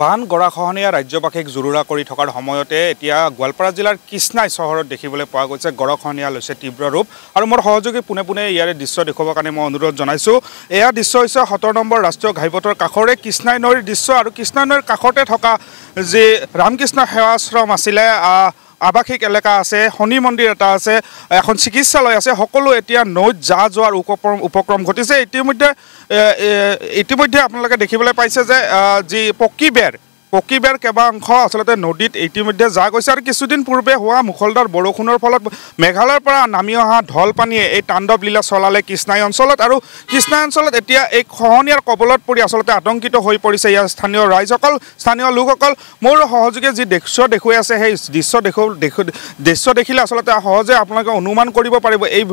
বান গৰাখহনীয়া ৰাজ্যবাসীক জুৰুৰা কৰি থকাৰ সময়তে এতিয়া গোৱালপাৰা জিলাৰ কৃষ্ণাই চহৰত দেখিবলৈ পোৱা গৈছে গৰাখহনীয়া লৈছে তীব্ৰ ৰূপ আৰু মোৰ সহযোগী পোনে পোনে ইয়াৰে দৃশ্য দেখুৱাবৰ কাৰণে মই অনুৰোধ জনাইছোঁ। এয়া দৃশ্য হৈছে 17 নম্বৰ ৰাষ্ট্ৰীয় ঘাইপথৰ কাষৰে কৃষ্ণাই নৈৰ দৃশ্য আৰু কৃষ্ণাই নৈৰ কাষতে থকা যি ৰামকৃষ্ণ সেৱাশ্ৰম আছিলে, আৱাসিক এলেকা আছে, শনি মন্দিৰ এটা আছে, এখন চিকিৎসালয় আছে, সকলো এতিয়া নৈত যোৱাৰ উপক্ৰম ঘটিছে। ইতিমধ্যে আপোনালোকে দেখিবলৈ পাইছে যে যি পকী বেৰ কেইবা অংশ আচলতে নদীত ইতিমধ্যে যা গৈছে আৰু কিছুদিন পূৰ্বে হোৱা মুখলধাৰ বৰষুণৰ ফলত মেঘালয়ৰ পৰা নামি অহা ঢল পানীয়ে এই তাণ্ডৱ লীলা চলালে কৃষ্ণাই অঞ্চলত আৰু কৃষ্ণাই অঞ্চলত এতিয়া এই খহনীয়াৰ কবলত পৰি আচলতে আতংকিত হৈ পৰিছে ইয়াৰ স্থানীয় ৰাইজসকল, স্থানীয় লোকসকল। মোৰ সহযোগে যি দৃশ্য দেখুৱাই আছে সেই দৃশ্য দেখিলে আচলতে সহজে আপোনালোকে অনুমান কৰিব পাৰিব এই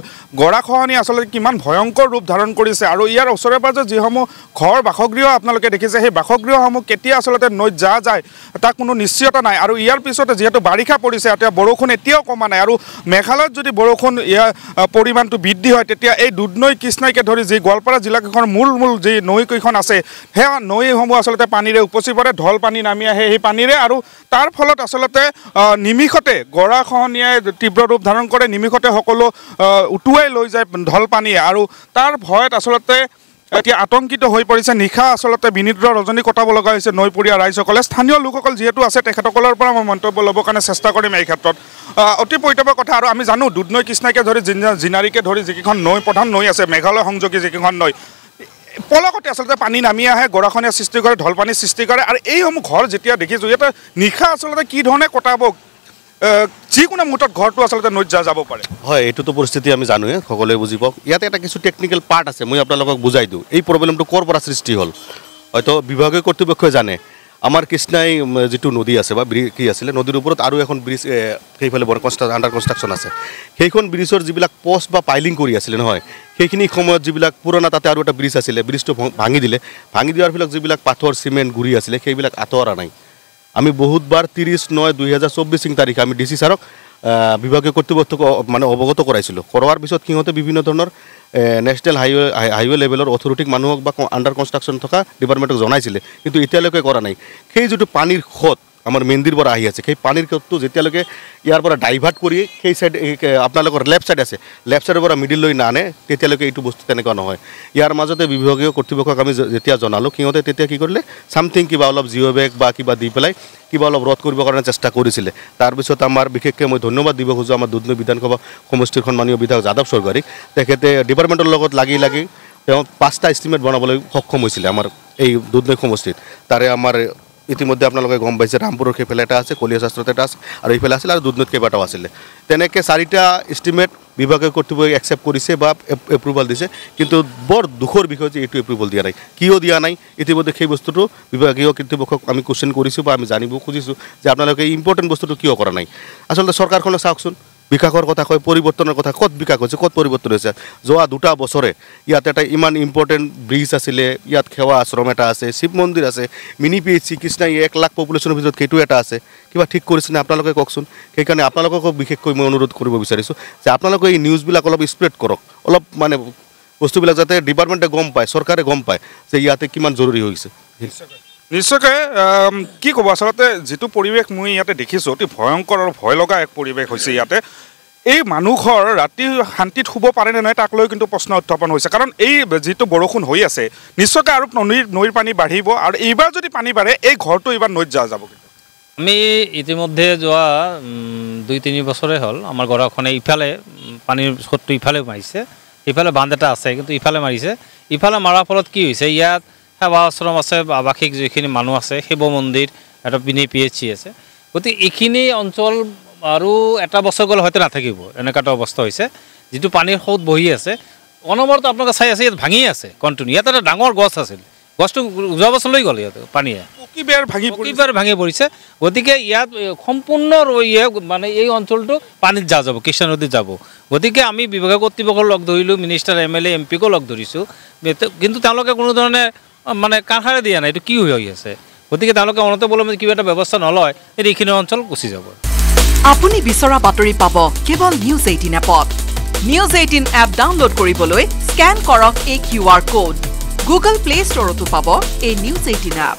গৰাখহনীয়া আচলতে কিমান ভয়ংকৰ ৰূপ ধাৰণ কৰিছে আৰু ইয়াৰ ওচৰে পাজৰে যিসমূহ ঘৰ বাসগৃহ আপোনালোকে দেখিছে সেই বাসগৃহসমূহ কেতিয়া আচলতে নৈত যায় তাক কোনো নিশ্চয়তা নাই আৰু ইয়াৰ পিছতে যিহেতু বাৰিষা পৰিছে, এতিয়া বৰষুণ এতিয়াও কমা নাই আৰু মেঘালয়ত যদি বৰষুণ ইয়াৰ পৰিমাণটো বৃদ্ধি হয় তেতিয়া এই দুধনৈ কৃষ্ণাইকে ধৰি যি গোৱালপাৰা জিলাকেইখনৰ মূল যি নৈকেইখন আছে সেয়া নৈসমূহ আচলতে পানীৰে উপচি পৰে, ঢল পানী নামি আহে সেই পানীৰে আৰু তাৰ ফলত আচলতে নিমিষতে গৰাখহনীয়াই তীব্ৰ ৰূপ ধাৰণ কৰে, নিমিষতে সকলো উটুৱাই লৈ যায় ঢল পানীয়ে আৰু তাৰ ভয়ত আচলতে এতিয়া আতংকিত হৈ পৰিছে। নিশা আচলতে বিনিদ্ৰ ৰজনী কটাব লগা হৈছে নৈপৰীয়া ৰাইজসকলে। স্থানীয় লোকসকল যিহেতু আছে তেখেতসকলৰ পৰা মই মন্তব্য ল'বৰ কাৰণে চেষ্টা কৰিম এই ক্ষেত্ৰত। অতি পৰিতাপৰ কথা আৰু আমি জানো দুধনৈ কৃষ্ণাইকে ধৰি জিনাৰীকে ধৰি যিকেইখন নৈ প্ৰধান নৈ আছে মেঘালয় সংযোগী যিকেইখন নৈ পলকতে আচলতে পানী নামি আহে, গৰাখহনীয়া সৃষ্টি কৰে, ঢল পানী সৃষ্টি কৰে আৰু এইসমূহ ঘৰ যেতিয়া দেখিছোঁ ইয়াতে নিশা আচলতে কি ধৰণে কটাব, যিকোনো মুহূৰ্তত ঘৰটো আচলতে নৈত যাব পাৰে। হয়, এইটোতো পৰিস্থিতি আমি জানোৱে, সকলোৱে বুজি পাওক। ইয়াতে এটা কিছু টেকনিকেল পাৰ্ট আছে, মই আপোনালোকক বুজাই দিওঁ এই প্ৰব্লেমটো ক'ৰ পৰা সৃষ্টি হ'ল। হয়তো বিভাগীয় কৰ্তৃপক্ষই জানে আমাৰ কৃষ্ণাই যিটো নদী আছে বা কি আছিলে নদীৰ ওপৰত আৰু এখন ব্ৰিজ সেইফালে আণ্ডাৰ কনষ্ট্ৰাকশ্যন আছে, সেইখন ব্ৰিজৰ যিবিলাক পষ্ট বা পাইলিং কৰি আছিলে নহয় সেইখিনি সময়ত যিবিলাক পুৰণা তাতে আৰু এটা ব্ৰিজ আছিলে, ব্ৰিজটো ভাঙি দিয়াৰ ফলত যিবিলাক পাথৰ চিমেণ্ট গুৰি আছিলে সেইবিলাক আঁতৰা নাই। আমি বহুতবাৰ 30/9/2024 তাৰিখে আমি DC ছাৰক বিভাগীয় কৰ্তৃপক্ষক মানে অৱগত কৰাইছিলোঁ। কৰোৱাৰ পিছত সিহঁতে বিভিন্ন ধৰণৰ নেশ্যনেল হাইৱে লেভেলৰ অথৰিটিক মানুহক বা আণ্ডাৰ কনষ্ট্ৰাকশ্যন থকা ডিপাৰ্টমেণ্টক জনাইছিলে, কিন্তু এতিয়ালৈকে কৰা নাই। সেই যিটো পানীৰ সোঁত আমাৰ মেন্দিৰ পৰা আহি আছে সেই পানীৰ সোঁতটো যেতিয়ালৈকে ইয়াৰ পৰা ডাইভাৰ্ট কৰি সেই চাইড আপোনালোকৰ লেফ্ট চাইড আছে, লেফ্ট চাইডৰ পৰা মিডিল লৈ নানে তেতিয়ালৈকে এইটো বস্তু তেনেকুৱা নহয়। ইয়াৰ মাজতে বিভাগীয় কৰ্তৃপক্ষক আমি যেতিয়া জনালোঁ সিহঁতে তেতিয়া কি কৰিলে ছামথিং কিবা অলপ জিঅ' বেগ বা কিবা দি পেলাই কিবা অলপ ৰোধ কৰিবৰ কাৰণে চেষ্টা কৰিছিলে। তাৰপিছত আমাৰ বিশেষকৈ মই ধন্যবাদ দিব খোজোঁ আমাৰ দুধনৈ বিধানসভা সমষ্টিৰ সন্মানীয় বিধায়ক যাদৱ চৰকাৰীক। তেখেতে ডিপাৰ্টমেণ্টৰ লগত লাগি তেওঁ 5টা এষ্টিমেট বনাবলৈ সক্ষম হৈছিলে আমাৰ এই দুধনৈ সমষ্টিত। তাৰে আমাৰ ইতিমধ্যে আপোনালোকে গম পাইছে ৰামপুৰৰ সেইফালে এটা আছে, কলীয়া শাস্ত্ৰত এটা আছে আৰু এইফালে আছিলে আৰু দুধনৈত কেইবাটাও আছিলে। তেনেকৈ 4টা এষ্টিমেট বিভাগীয় কৰ্তৃপক্ষই একচেপ্ট কৰিছে বা এপ্ৰুভাল দিছে, কিন্তু বৰ দুখৰ বিষয় যে এইটো এপ্ৰুভাল দিয়া নাই। কিয় দিয়া নাই ইতিমধ্যে সেই বস্তুটো বিভাগীয় কৰ্তৃপক্ষক আমি কুৱেশ্যন কৰিছোঁ বা আমি জানিব খুজিছোঁ যে আপোনালোকে ইম্পৰ্টেণ্ট বস্তুটো কিয় কৰা নাই। আচলতে চৰকাৰখনে চাওকচোন, বিকাশৰ কথা কয়, পৰিৱৰ্তনৰ কথা, ক'ত বিকাশ হৈছে, ক'ত পৰিৱৰ্তন হৈছে। যোৱা 2টা বছৰে ইয়াত এটা ইমান ইম্পৰ্টেণ্ট ব্ৰিজ আছিলে, ইয়াত সেৱা আশ্ৰম এটা আছে, শিৱ মন্দিৰ আছে, মিনি PHC কৃষ্ণাই 1 লাখ পপুলেশ্যনৰ ভিতৰত সেইটো এটা আছে, কিবা ঠিক কৰিছেনে আপোনালোকে কওকচোন। সেইকাৰণে আপোনালোককো বিশেষকৈ মই অনুৰোধ কৰিব বিচাৰিছোঁ যে আপোনালোকে এই নিউজবিলাক অলপ স্প্ৰেড কৰক, অলপ মানে বস্তুবিলাক যাতে ডিপাৰ্টমেণ্টে গম পায়, চৰকাৰে গম পায় যে ইয়াতে কিমান জৰুৰী হৈছে। নিশ্চয়কৈ কি ক'ব, আচলতে যিটো পৰিৱেশ মই ইয়াতে দেখিছোঁ অতি ভয়ংকৰ আৰু ভয় লগা এক পৰিৱেশ হৈছে ইয়াতে। এই মানুহৰ ৰাতি শান্তিত শুব পাৰে নে নাই তাক লৈ কিন্তু প্ৰশ্ন উত্থাপন হৈছে, কাৰণ এই যিটো বৰষুণ হৈ আছে নিশ্চয়কৈ আৰু নৈৰ পানী বাঢ়িব আৰু এইবাৰ যদি পানী বাঢ়ে এই ঘৰটো এইবাৰ নৈত যাব। আমি ইতিমধ্যে যোৱা 2-3 বছৰে হ'ল আমাৰ গৰাখনে ইফালে পানীৰ সোঁতটো ইফালে মাৰিছে, ইফালে বান্ধ এটা আছে কিন্তু ইফালে মাৰিছে। ইফালে মৰাৰ ফলত কি হৈছে, ইয়াত সেৱা আশ্ৰম আছে, আৱাসিক যিখিনি মানুহ আছে, শিৱ মন্দিৰ, এটা মিনি PHC আছে। গতিকে এইখিনি অঞ্চল আৰু এটা বছৰ গ'লে হয়তো নাথাকিব, এনেকুৱা এটা অৱস্থা হৈছে। যিটো পানীৰ সোঁত বহি আছে অনবৰত আপোনালোকে চাই আছে, ইয়াত ভাঙি আছে কণ্টিনিউ। ইয়াত এটা ডাঙৰ গছ আছিল, গছটো যোৱা বছৰ লৈ গ'ল, ইয়াত পানীয়ে ভাঙি পৰিছে। গতিকে ইয়াত সম্পূৰ্ণ মানে এই অঞ্চলটো পানীত যাব, কৃষ্ণা নদীত যাব। গতিকে আমি বিভাগীয় কৰ্তৃপক্ষক লগ ধৰিলোঁ, মিনিষ্টাৰ MLA MP-কো লগ ধৰিছোঁ, কিন্তু তেওঁলোকে কোনো ধৰণে মানে কাণসাৰে দিয়া নাই এইটো কি হৈ আছে। গতিকে তেওঁলোকে অনতে বলে কিবা এটা ব্যৱস্থা নলয় এইখিনি অঞ্চল গুচি যাব। আপুনি বিচৰা বাতৰি পাব কেৱল নিউজ 18 এপত। নিউজ 18 এপ ডাউনলোড কৰিবলৈ স্ক্যান কৰক এই QR code. Google Play Store তো পাব এই নিউজ 18 এপ।